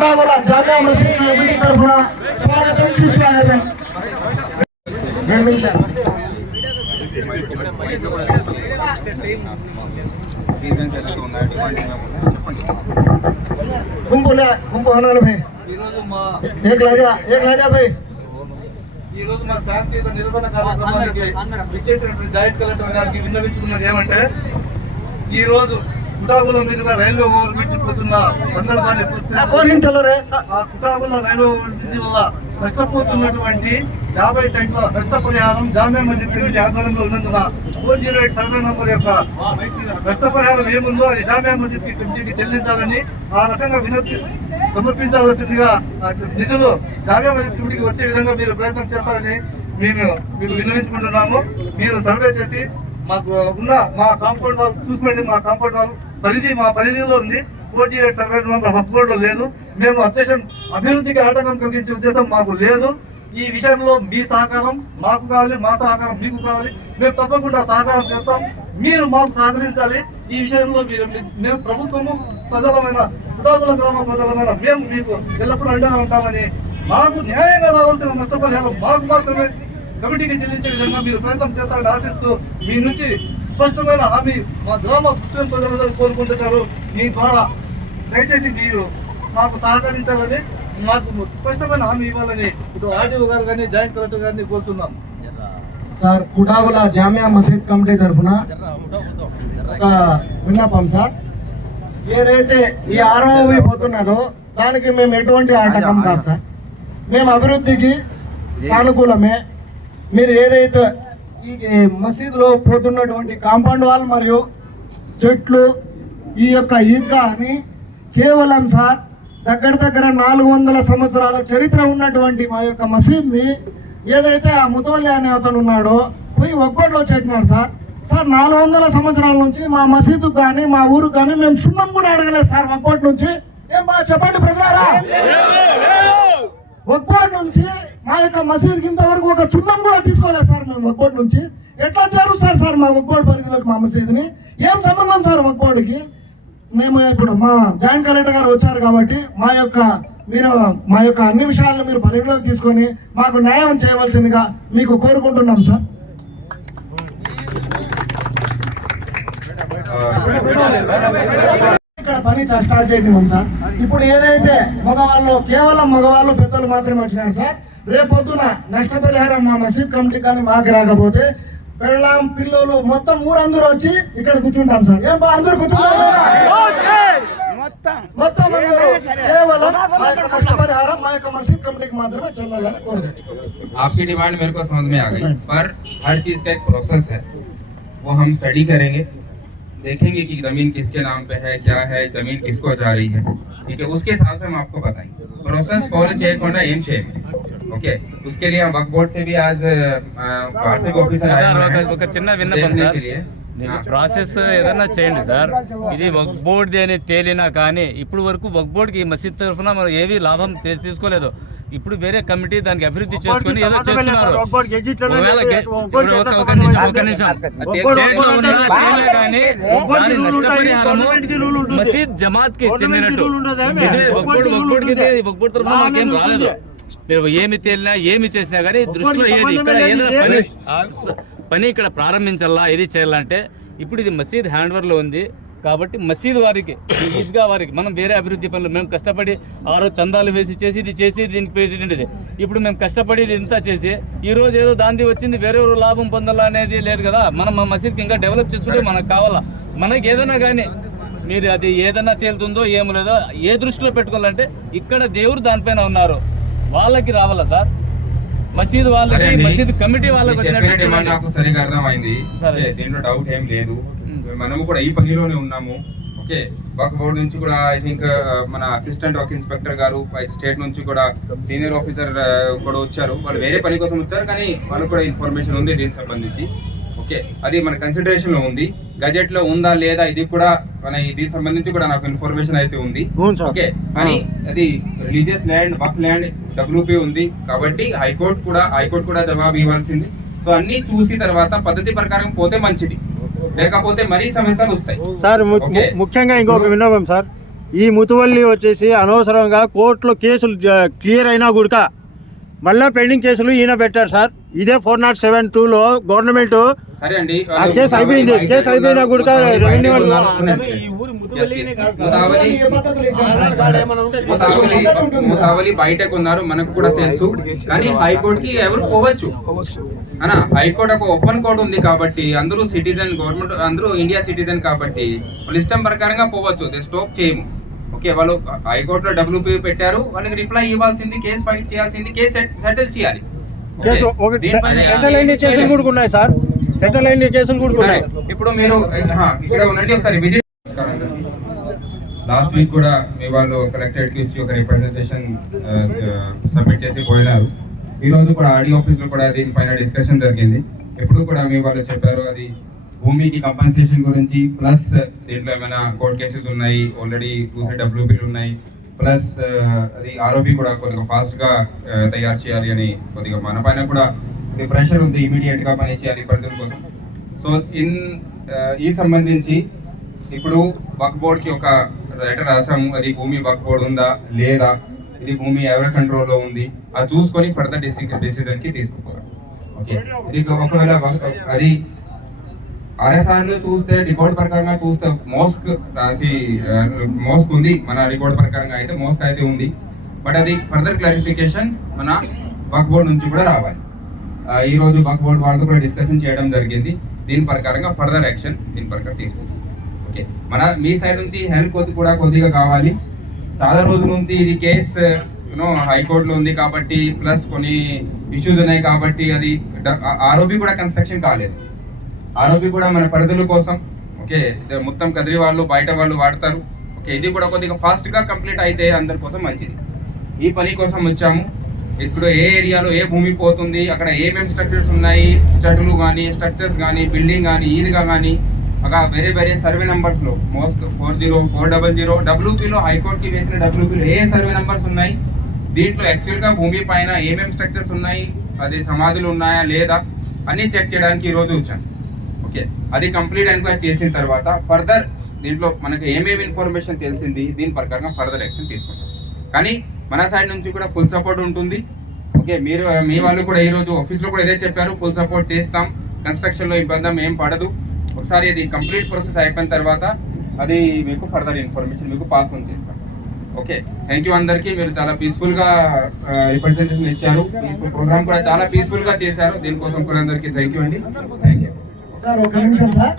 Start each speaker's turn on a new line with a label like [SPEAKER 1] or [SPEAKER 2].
[SPEAKER 1] కుటాగోల జామియా మసీద్ కమిటీ తరఫున స్వాగతం సుస్వాగతం. రెండు గుంపు లే, భాయ్
[SPEAKER 2] ఈరోజు మా
[SPEAKER 1] ఏక్ లాజా ఏక్ లాజా భాయ్?
[SPEAKER 2] ఈ రోజు మా శాంతియుత నిరసన కార్యక్రమానికి విచ్చేసినటువంటి జాయింట్ కలెక్టర్ గారికి విన్నవించుకున్నది ఏమంటే ఈ రోజు కుటాకుల మీదుగా రైల్వే ఓవర్ బ్రిడ్జ్ పోతున్న సందర్భాన్ని ఆ కుటాకుల రైల్వే ఓవర్ బ్రిడ్జ్ వల్ల నష్టపోతున్నటువంటి యాభై సెంట్ల నష్టపరిహారం జామియా మస్జిద్ కమిటీ ఆధ్వర్యంలో ఉన్నందున four zero eight survey number యొక్క నష్టపరిహారం ఏముందో అది జామియా మస్జిద్ కమిటీకి చెల్లించాలని ఆ రకంగా వినతి సమర్పించవలసిందిగా ఆ నిధులు జామియా మస్జిద్ కమిటీకి వచ్చే విధంగా మీరు ప్రయత్నం చేస్తారని మేము మీకు విన్నవించుకుంటున్నాము. మీరు సర్వే చేసి మాకు ఉన్న మా కాంపౌండ్ వాల్ చూసుకోండి మా కాంపౌండ్ వాల్ పరిధి మా పరిధిలో ఉంది. ఫోర్ జీ ఎయిట్ సర్వే నెంబర్ బోర్డులో లేదు. మేము అత్యవసరం అభివృద్ధికి ఆటంకం కలిగించే ఉద్దేశం మాకు లేదు. ఈ విషయంలో మీ సహకారం మాకు కావాలి మా సహకారం మీకు కావాలి. మేము తప్పకుండా సహకారం చేస్తాం. మీరు మాకు సహకరించాలి. ఈ విషయంలో మీరు మేము ప్రభుత్వము ప్రజలమైన కుటాకుల గ్రామ ప్రజలమైన మేము మీకు ఎల్లప్పుడూ అండగా ఉంటామని మాకు న్యాయంగా రావాల్సిన నష్టపరిహారం మాకు మాత్రమే కమిటీకి చెల్లించే విధంగా మీరు ప్రయత్నం చేస్తారని ఆశిస్తూ మీ నుంచి స్పష్టమైన హామీ మా గ్రామ ముస్లిం ప్రజలందరూ కోరుకుంటున్నారు. మీ ద్వారా దయచేసి మీరు మాకు సహకరించాలని మాకు స్పష్టమైన హామీ ఇవ్వాలని ఇటు ఆర్డీఓ గారు కానీ జాయింట్ కలెక్టర్ గారిని కోరుతున్నాం.
[SPEAKER 1] సార్ కుటాగుల జామియా మసీద్ కమిటీ తరఫున ఒక విన్నపం సార్. ఏదైతే ఈ ఆరోవి పోతున్నారో దానికి మేము ఎటువంటి ఆటంకం కాదు సార్. మేము అభివృద్ధికి సానుకూలమే. మీరు ఏదైతే ఈ మసీదులో పోతున్నటువంటి కాంపౌండ్ వాల్ మరియు చెట్లు ఈ యొక్క ఈద్గాని కేవలం సార్ దగ్గర దగ్గర నాలుగు వందల సంవత్సరాల చరిత్ర ఉన్నటువంటి మా యొక్క మసీద్ని ఏదైతే ఆ ముతోలి అనే అతను ఉన్నాడో పోయి ఒక్కట్లో చేసినాడు సార్. సార్ నాలుగు వందల సంవత్సరాల నుంచి మా మసీదు కానీ మా ఊరు కానీ మేము సున్నం కూడా అడగలేదు సార్ ఒక్కటి నుంచి. ఏం బా చెప్పండి ప్రజలారా? ఒక్కోటి నుంచి మా యొక్క మసీద్ ఇంతవరకు ఒక చున్నం కూడా తీసుకోలేదు సార్ మేము ఒక్కోటి నుంచి. ఎట్లా చేరుస్తారు సార్ మా ఒక్కోటి పరిధిలోకి మా మసీద్ని? ఏం సంబంధం సార్ ఒక్కోటికి మేము ఇప్పుడు మా జాయింట్ కలెక్టర్ గారు వచ్చారు కాబట్టి మా యొక్క మీరు మా యొక్క అన్ని విషయాలను మీరు పరిగణలోకి తీసుకొని మాకు న్యాయం చేయవలసిందిగా మీకు కోరుకుంటున్నాం సార్. ఇక్కడ పని స్టార్ట్ చేసినాం సార్. ఇప్పుడు ఏదైతే మగవాళ్ళు కేవలం మగవాళ్ళు పెద్దలు మాత్రమే వచ్చినారు సార్. రేపు పొద్దున నష్టపరిహారం మా మసీద్ కమిటీ కానీ మాకు రాకపోతే పెళ్ళాం పిల్లలు మొత్తం ఊరందరూ వచ్చి ఇక్కడ కూర్చుంటాం సార్ ఏం బా అందరూ కూర్చుంటాం మొత్తం అందరూ కేవలం మా యొక్క నష్టపరిహారం మా యొక్క మసీద్ కమిటీకి మాత్రమే చెల్లాలని కోరుకుంటున్నాం
[SPEAKER 3] आपकी डिमांड मेरे को समझ में आ गई पर हर चीज का एक प्रोसेस है वो हम स्टडी करेंगे देखेंगे कि जमीन किसके नाम पे है क्या है जमीन किसको जा रही है ठीक है उसके हिसाब से हम आपको बताएंगे प्रोसेस फॉलो చేయకుండా ఏం చేయండి ఓకే उसके लिए हम वक्फ बोर्ड से भी आज अ, बाहर से भी ऑफिसर आए
[SPEAKER 4] సార్
[SPEAKER 3] हुए
[SPEAKER 4] ఒక
[SPEAKER 3] हैं
[SPEAKER 4] ఒక చిన్న విన్నపం
[SPEAKER 3] देखने
[SPEAKER 4] సార్
[SPEAKER 3] के लिए
[SPEAKER 4] మీరు
[SPEAKER 3] हाँ।
[SPEAKER 4] ప్రాసెస్ ఏదైనా చేయండి సార్ ఇది వక్ బోర్డ్ది అని తేలినా కానీ ఇప్పుడు వరకు వక్ బోర్డ్కి ఈ మసీద్ తరఫున మనం ఏవి లాభం తీ- తీసుకోలేదు ఇప్పుడు వేరే కమిటీ దానికి అభివృద్ధి చేసుకొని ఏదో చేస్తున్నారు ఒకవేళ గె- ఇప్పుడు ఒక- ఒక నిమిషం ఒక నిమిషం గేట్లో ఉన్న తేలినా కానీ దాని నష్టపరిహారము మసీద్ జమాత్ కి చెందినట్టు ఇదే వక్ బోర్డ్ వక్ బోర్డ్ కి వక్ బోర్డ్ తరఫున మాకేం రాలేదు మీరు ఏమి తేలినా ఏమి చేసినా కానీ దృష్టిలో ఏది ఇక్కడ ఏదైనా పని పని ఇక్కడ ప్రారంభించాలా ఏది చేయాలంటే ఇప్పుడు ఇది మసీద్ హ్యాండ్లో ఉంది కాబట్టి మసీద్ వారికి ఈద్గా వారికి మనం వేరే అభివృద్ధి పనులు మేము కష్టపడి ఆ రోజు చందాలు వేసి చేసి ఇది చేసి దీనికి పెట్టిండేది. ఇప్పుడు మేము కష్టపడి ఇది ఇంత చేసి ఈ రోజు ఏదో దాంది వచ్చింది వేరే లాభం పొందాలా అనేది లేదు కదా. మనం మా మసీద్కి ఇంకా డెవలప్ చేసుకుంటే మనకు కావాలా? మనకి ఏదైనా కానీ మీరు అది ఏదైనా తేలుతుందో ఏమో లేదో ఏ దృష్టిలో పెట్టుకోవాలంటే ఇక్కడ దేవుడు దానిపైన ఉన్నారు. వాళ్ళకి రావాలా సార్? మసీద్ వాళ్ళకి. మసీద్ కమిటీ వాళ్ళకి.
[SPEAKER 3] నాకు సరిగా అర్థమైంది. దీంట్లో డౌట్ ఏం లేదు. మనము కూడా ఈ పనిలోనే ఉన్నాము. ఓకే వక్ బోర్డు నుంచి కూడా ఐ థింక్ మన అసిస్టెంట్ వర్క్ ఇన్స్పెక్టర్ గారు స్టేట్ నుంచి కూడా సీనియర్ ఆఫీసర్ కూడా వచ్చారు. వాళ్ళు వేరే పని కోసం వచ్చారు కానీ వాళ్ళకు కూడా ఇన్ఫర్మేషన్ ఉంది దీనికి సంబంధించి. ఓకే అది మన కన్సిడరేషన్లో ఉంది. గజెట్లో ఉందా లేదా ఇది కూడా మన దీనికి సంబంధించి కూడా నాకు ఇన్ఫర్మేషన్ అయితే ఉంది. ఓకే కానీ అది రిలీజియస్ ల్యాండ్ వక్ ల్యాండ్ డబ్ల్యూపీ ఉంది. కాబట్టి హైకోర్టు కూడా హైకోర్టు కూడా జవాబు ఇవ్వాల్సింది. సో అన్ని చూసి తర్వాత పద్ధతి ప్రకారం పోతే మంచిది. లేకపోతే మరీ సమస్యలు వస్తాయి.
[SPEAKER 5] సార్. ముఖ్యంగా ఇంకొక విన్నపం సార్. ఈ ముతువల్లి వచ్చేసి అనవసరంగా కోర్టులో కేసులు క్లియర్ అయినా గుడక మళ్ళా పెండింగ్ కేసులు ఈయన పెట్టారు సార్. ఇదే ఫోర్ నాట్ సెవెన్ టూలో గవర్నమెంట్
[SPEAKER 3] సరే అండి
[SPEAKER 5] ఆ కేసు అయిపోయింది. కేసు అయిపోయినా కూడా రెవెన్యూ
[SPEAKER 3] బయటకు ఉన్నారు మనకు కూడా తెలుసు. కానీ హైకోర్టుకి ఎవరు పోవచ్చు? అనా హైకోర్టు ఒక ఓపెన్ కోర్ట్ ఉంది కాబట్టి అందరూ సిటిజన్ గవర్నమెంట్ అందరూ ఇండియా సిటిజన్ కాబట్టి వాళ్ళ ఇష్టం ప్రకారంగా పోవచ్చు. దే స్టాప్ చేయము. ఓకే వాళ్ళు హైకోర్టులో డబ్ల్యూపీ పెట్టారు వాళ్ళకి రిప్లై ఇవ్వాల్సింది కేసు ఫైట్ చేయాల్సింది కేసు సెటిల్ చేయాలి.
[SPEAKER 5] సెటిల్ అయిన కేసులు కూడా ఉన్నాయి సార్. సెటిల్ అయిన కేసులు కూడా ఉన్నాయి.
[SPEAKER 3] ఇప్పుడు మీరు ఇక్కడ ఉండండి ఒకసారి విజిట్. లాస్ట్ వీక్ కూడా మీ వాళ్ళు కలెక్టరేట్కి ఇచ్చి ఒక రిప్రజెంటేషన్ సబ్మిట్ చేసి పోయినారు. ఈ రోజు కూడా ఆడియో ఆఫీస్లో కూడా దీనిపైన డిస్కషన్ జరిగింది. ఎప్పుడు కూడా మీ వాళ్ళు చెప్పారు అది భూమికి కంపెన్సేషన్ గురించి ప్లస్ uh, దీంట్లో ఏమైనా కోర్ట్ కేసెస్ ఉన్నాయి ఆల్రెడీ టూ త్రీ డబ్ల్యూపీలు ఉన్నాయి ప్లస్ uh, అది ఆరోపీ కూడా కొద్దిగా ఫాస్ట్గా uh, తయారు చేయాలి అని కొద్దిగా మన పైన కూడా ప్రెషర్ ఉంది ఇమీడియట్గా పని చేయాలి ప్రజల కోసం. సో ఇన్ ఈ సంబంధించి ఇప్పుడు వక్ బోర్డ్కి ఒక లెటర్ రాసాము అది భూమి వక్ బోర్డ్ ఉందా లేదా ఇది భూమి ఎవరి కంట్రోల్లో ఉంది అది చూసుకొని ఫర్దర్ డిసిజన్ డిసిజన్కి తీసుకుపోవాలి ఓకే ఇది ఒకవేళ అది ఆర్ఎస్ఆర్లో చూస్తే రికార్డ్ ప్రకారంగా చూస్తే మోస్క్ రాసి మోస్క్ ఉంది. మన రికార్డ్ ప్రకారంగా అయితే మోస్క్ అయితే ఉంది. బట్ అది ఫర్దర్ క్లారిఫికేషన్ మన వక్ బోర్డ్ నుంచి కూడా రావాలి. ఈరోజు ఈ రోజు వక్ బోర్డ్ వాళ్ళతో కూడా డిస్కషన్ చేయడం జరిగింది. దీని ప్రకారంగా ఫర్దర్ యాక్షన్ దీని ప్రకారం తీసుకుంటాం ఓకే. మన మీ సైడ్ నుంచి హెల్ప్ కొద్ది కూడా కొద్దిగా కావాలి. చాలా రోజుల నుంచి ఇది కేస్ యూనో హైకోర్టులో ఉంది కాబట్టి ప్లస్ కొన్ని ఇష్యూస్ ఉన్నాయి కాబట్టి అది ఆరోపి కూడా కన్స్ట్రక్షన్ కాలేదు. ఆరోపి కూడా మన పరిధుల కోసం ఓకే మొత్తం కదిరి వాళ్ళు బయట వాళ్ళు వాడతారు. ఓకే ఇది కూడా కొద్దిగా ఫాస్ట్గా కంప్లీట్ అయితే అందరి కోసం మంచిది. ఈ పని కోసం వచ్చాము. ఇప్పుడు ఏ ఏరియాలో ఏ భూమి పోతుంది అక్కడ ఏమేమి స్ట్రక్చర్స్ ఉన్నాయి చెట్లు కానీ స్ట్రక్చర్స్ కానీ బిల్డింగ్ కానీ ఈద్గా కానీ ఒక వేరే వేరే survey నెంబర్స్లో most four zero four double zero డబ్ల్యూపీలో హైకోర్టుకి వేసిన డబ్ల్యూపీలో ఏ సర్వే నెంబర్స్ ఉన్నాయి దీంట్లో యాక్చువల్గా భూమి పైన ఏమేమి స్ట్రక్చర్స్ ఉన్నాయి అది సమాధులు ఉన్నాయా లేదా అన్నీ చెక్ చేయడానికి ఈ రోజు వచ్చాను. ఓకే. అది కంప్లీట్ ఎంక్వైరీ చేసిన తర్వాత ఫర్దర్ దీంట్లో మనకి ఏమేమి ఇన్ఫర్మేషన్ తెలిసింది దీని ప్రకారంగా ఫర్దర్ యాక్షన్ తీసుకుంటాం. కానీ మన సైడ్ నుంచి కూడా ఫుల్ సపోర్ట్ ఉంటుంది. ఓకే మీరు మీ వాళ్ళు కూడా ఈ రోజు ఆఫీస్లో కూడా ఇదే చెప్పారు ఫుల్ సపోర్ట్ చేస్తాం. కన్స్ట్రక్షన్లో ఇబ్బంది ఏం పడదు. ఒకసారి ఇది కంప్లీట్ ప్రాసెస్ అయిపోయిన తర్వాత అది మీకు ఫర్దర్ ఇన్ఫర్మేషన్ మీకు పాస్ ఆన్ చేస్తాం. ఓకే థ్యాంక్ యూ అందరికీ. మీరు చాలా పీస్ఫుల్గా రిప్రజెంటేషన్ ఇచ్చారు. పీస్ఫుల్ ప్రోగ్రామ్ కూడా చాలా పీస్ఫుల్గా చేశారు. దీనికోసం కూడా అందరికీ థ్యాంక్ యూ అండి. Thank you.
[SPEAKER 1] సార్ ఒక నిమిషం సార్